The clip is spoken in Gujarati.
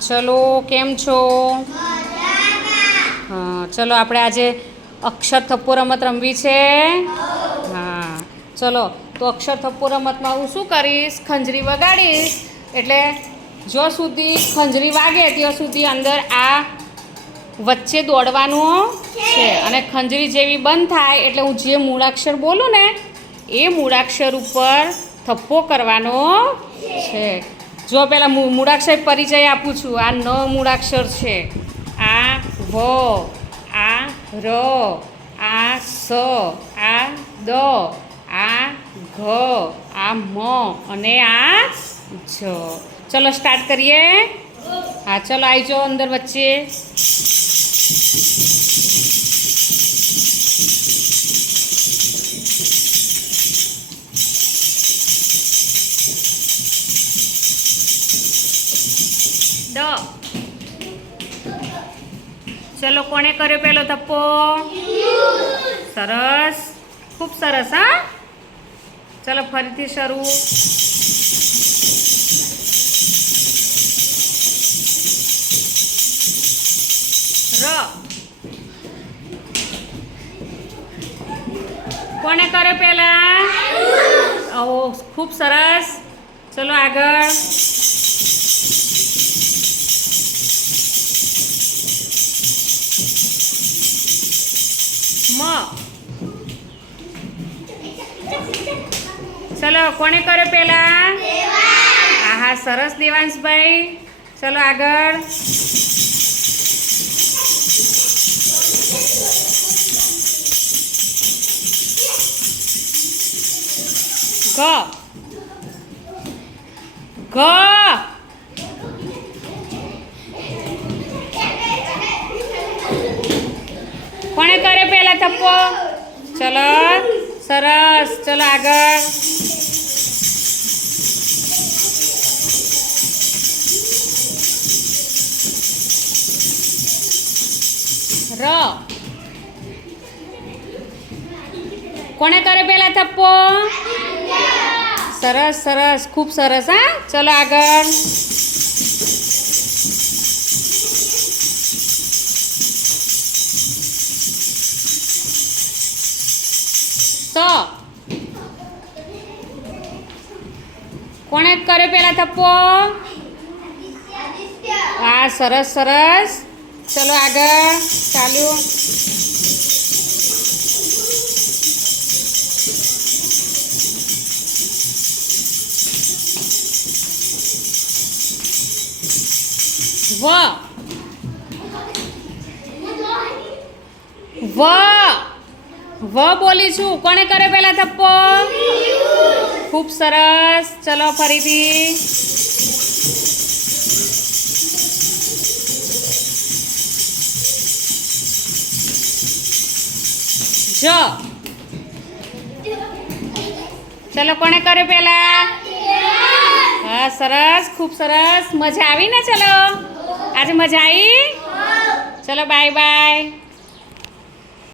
ચલો, કેમ છો? હા, ચલો, આપણે આજે અક્ષર થપ્પો રમત રમવી છે. હા, ચલો, તો અક્ષર થપ્પો રમતમાં હું શું કરીશ? ખંજરી વગાડીશ. એટલે જો સુધી ખંજરી વાગે, ત્યાં સુધી અંદર આ વચ્ચે દોડવાનું છે. અને ખંજરી જેવી બંધ થાય, એટલે હું જે મૂળાક્ષર બોલું ને, એ મૂળાક્ષર ઉપર થપ્પો કરવાનો છે. જો પહેલાં મૂળાક્ષર પરિચય આપું છું. આ ન મૂળાક્ષર છે. આ વ, આ ર, આ સ, આ દ, આ ઘ, આ મ અને આ જ. ચલો સ્ટાર્ટ કરીએ. હા, ચલો આવી જાઓ અંદર વચ્ચે. ડ ચલો, કોણે કર્યો પેલો થપ્પો સરસ. ખૂબ સરસ, હા? ચલો, ફરીથી શરૂ. કોણે કર્યો પેલા ઓ ખૂબ સરસ. મ. ચલો કોણે કરે પેલા આહા સરસ દેવાંશભાઈ. ચલો આગળ. ઘ ઘ કોણે કર્યો પહેલા થપ્પો ચલો સરસ ચલો આગળ ર કોણે કર્યો પહેલા થપ્પો સરસ સરસ ખૂબ સરસ હા ચલો આગળ સ. કોણે કર્યો પેલા થપ્પો? હા સરસ સરસ. ચલો આગળ ચાલુ. વ. વ. વ બોલી છું. કોણે કરે પેલા થપ્પો? ખૂબ સરસ. ચલો ફરીથી. જ. ચલો કોણે કરે પેલા હા સરસ. ખૂબ સરસ. મજા આવી ને ચલો? આજે મજા આવી? ચલો બાય બાય